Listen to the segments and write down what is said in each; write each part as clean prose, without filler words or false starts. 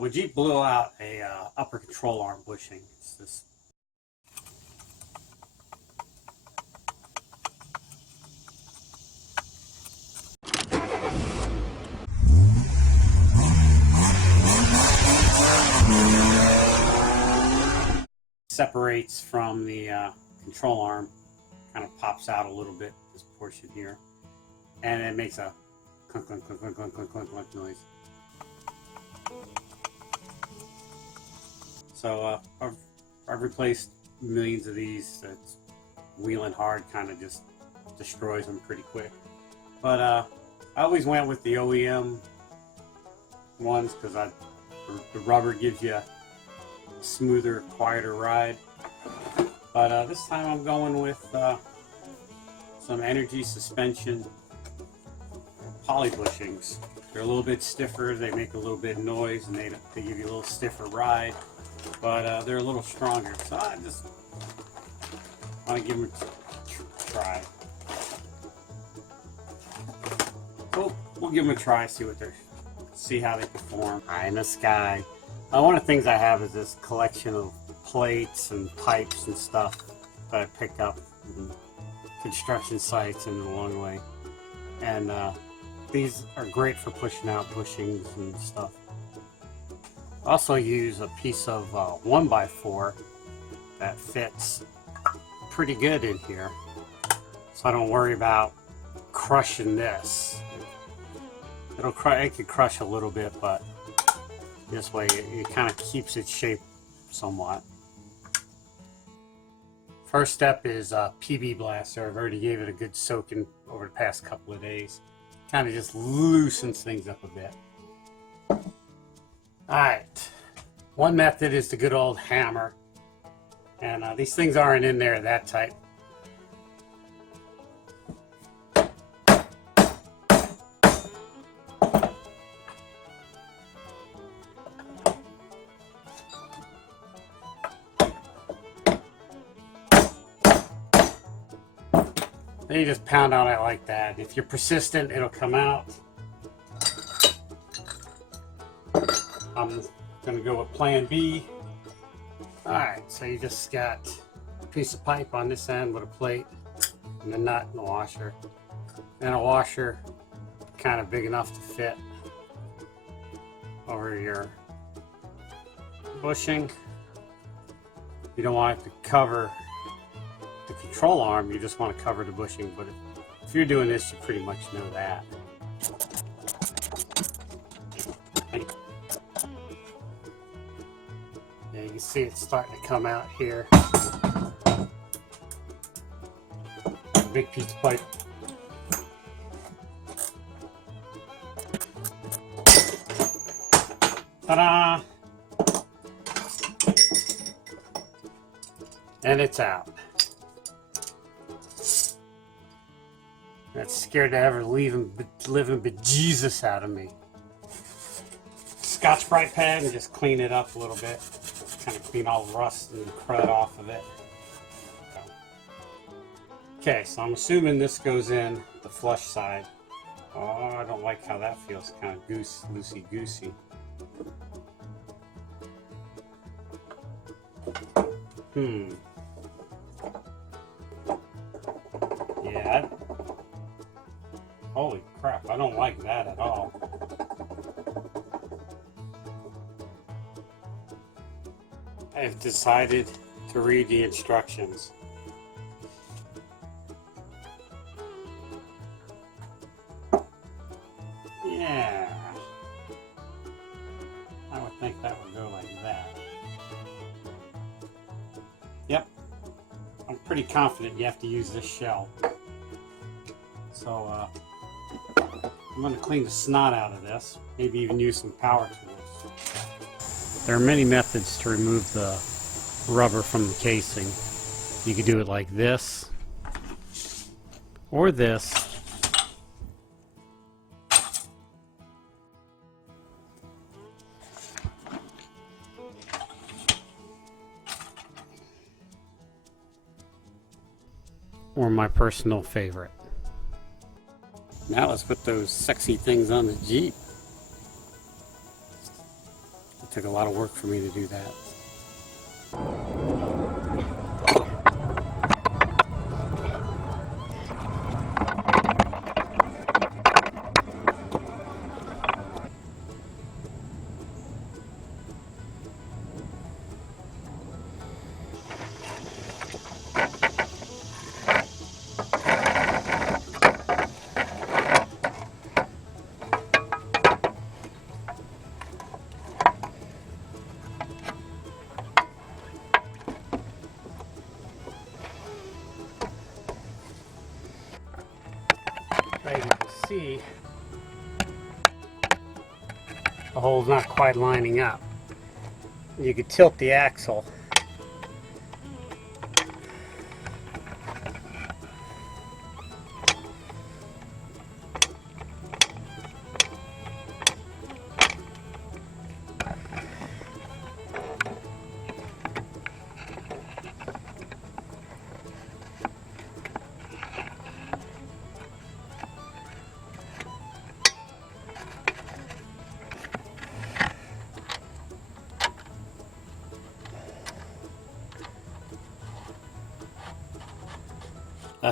So a Jeep blew out a upper control arm bushing. It's this separates from the control arm, kind of pops out a little bit, this portion here, and it makes a clunk, clunk, clunk, clunk, clunk, clunk, clunk, clunk noise. So I've replaced millions of these. It's wheeling hard kind of just destroys them pretty quick. But I always went with the OEM ones because the rubber gives you a smoother, quieter ride. But this time I'm going with some energy suspension poly bushings. They're a little bit stiffer, they make a little bit of noise, and they give you a little stiffer ride, but they're a little stronger. So I just want to give them a try. So we'll give them a try, see how they perform. High in the sky. One of the things I have is this collection of plates and pipes and stuff that I pick up from construction sites and along the way. And these are great for pushing out bushings and stuff. I also use a piece of 1x4 that fits pretty good in here, so I don't worry about crushing this. It could crush a little bit, but this way it kind of keeps its shape somewhat. First step is PB Blaster. I've already gave it a good soaking over the past couple of days. Kind of just loosens things up a bit. Alright, one method is the good old hammer. And these things aren't in there that tight. Then you just pound on it like that. If you're persistent, it'll come out. I'm going to go with plan B. Alright, so you just got a piece of pipe on this end with a plate and a nut and a washer. And a washer kind of big enough to fit over your bushing. You don't want it to cover the control arm, you just want to cover the bushing, but if you're doing this, you pretty much know that. Yeah, you can see it's starting to come out here. A big piece of pipe. Ta-da! And it's out. That's scared to ever living bejesus out of me. Scotch-Brite pad and just clean it up a little bit. Kind of clean all the rust and the crud off of it. Okay, so I'm assuming this goes in the flush side. Oh, I don't like how that feels. Kind of loosey-goosey. Yeah. Holy crap, I don't like that at all. I've decided to read the instructions. Yeah. I would think that would go like that. Yep. I'm pretty confident you have to use this shell. So, I'm going to clean the snot out of this, maybe even use some power tools. There are many methods to remove the rubber from the casing. You could do it like this, or this. Or my personal favorite. Now let's put those sexy things on the Jeep. It took a lot of work for me to do that. As you can see, the hole's not quite lining up. You could tilt the axle.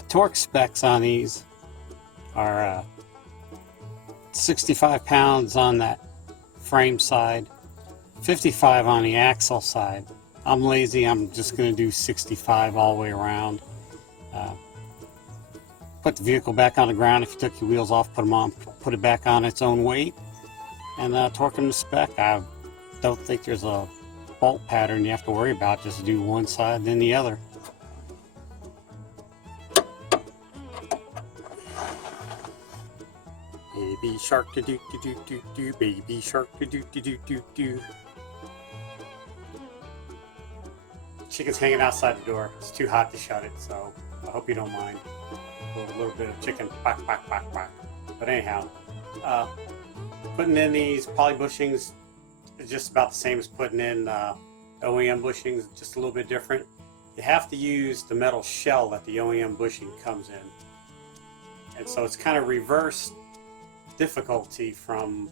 Torque specs on these are 65 pounds on that frame side, 55 on the axle side. I'm lazy, I'm just going to do 65 all the way around. Put the vehicle back on the ground. If you took your wheels off, put them on, put it back on its own weight, and torque them to spec. I don't think there's a bolt pattern you have to worry about, just do one side then the other. Baby shark do do do do do do, baby shark do do do do do do. Chicken's hanging outside the door. It's too hot to shut it, so I hope you don't mind. A little bit of chicken, quack, quack, quack, quack. But anyhow, putting in these poly bushings is just about the same as putting in OEM bushings, just a little bit different. You have to use the metal shell that the OEM bushing comes in. And so it's kind of reversed difficulty from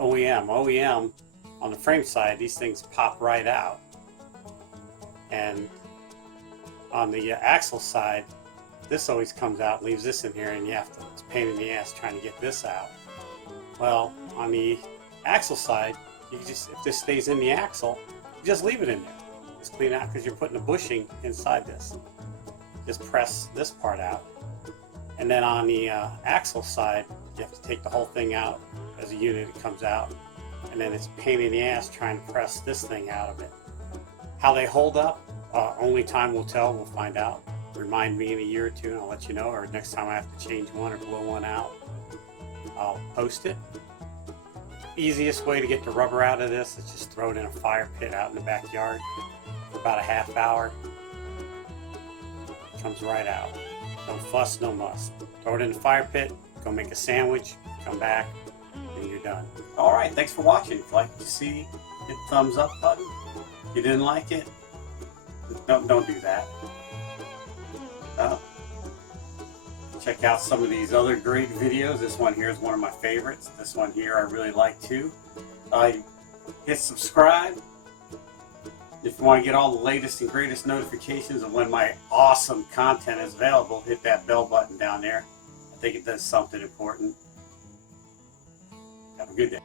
OEM. OEM, on the frame side, these things pop right out. And on the axle side, this always comes out, leaves this in here, and you have to, it's a pain in the ass trying to get this out. Well, on the axle side, you just, if this stays in the axle, you just leave it in there. Just clean it out because you're putting a bushing inside this. Just press this part out. And then on the axle side, you have to take the whole thing out as a unit. It comes out, and then it's a pain in the ass trying to press this thing out of it. How they hold up, only time will tell. We'll find out. Remind me in a year or two and I'll let you know, or next time I have to change one or blow one out, I'll post it. Easiest way to get the rubber out of this is just throw it in a fire pit out in the backyard for about a half hour. It comes right out. No fuss, no muss. Throw it in the fire pit, go make a sandwich, come back, and you're done. Alright, thanks for watching. If you like what you see, hit the thumbs up button. If you didn't like it, don't do that. Check out some of these other great videos. This one here is one of my favorites. This one here I really like too. Hit subscribe. If you want to get all the latest and greatest notifications of when my awesome content is available, hit that bell button down there. I think it does something important. Have a good day.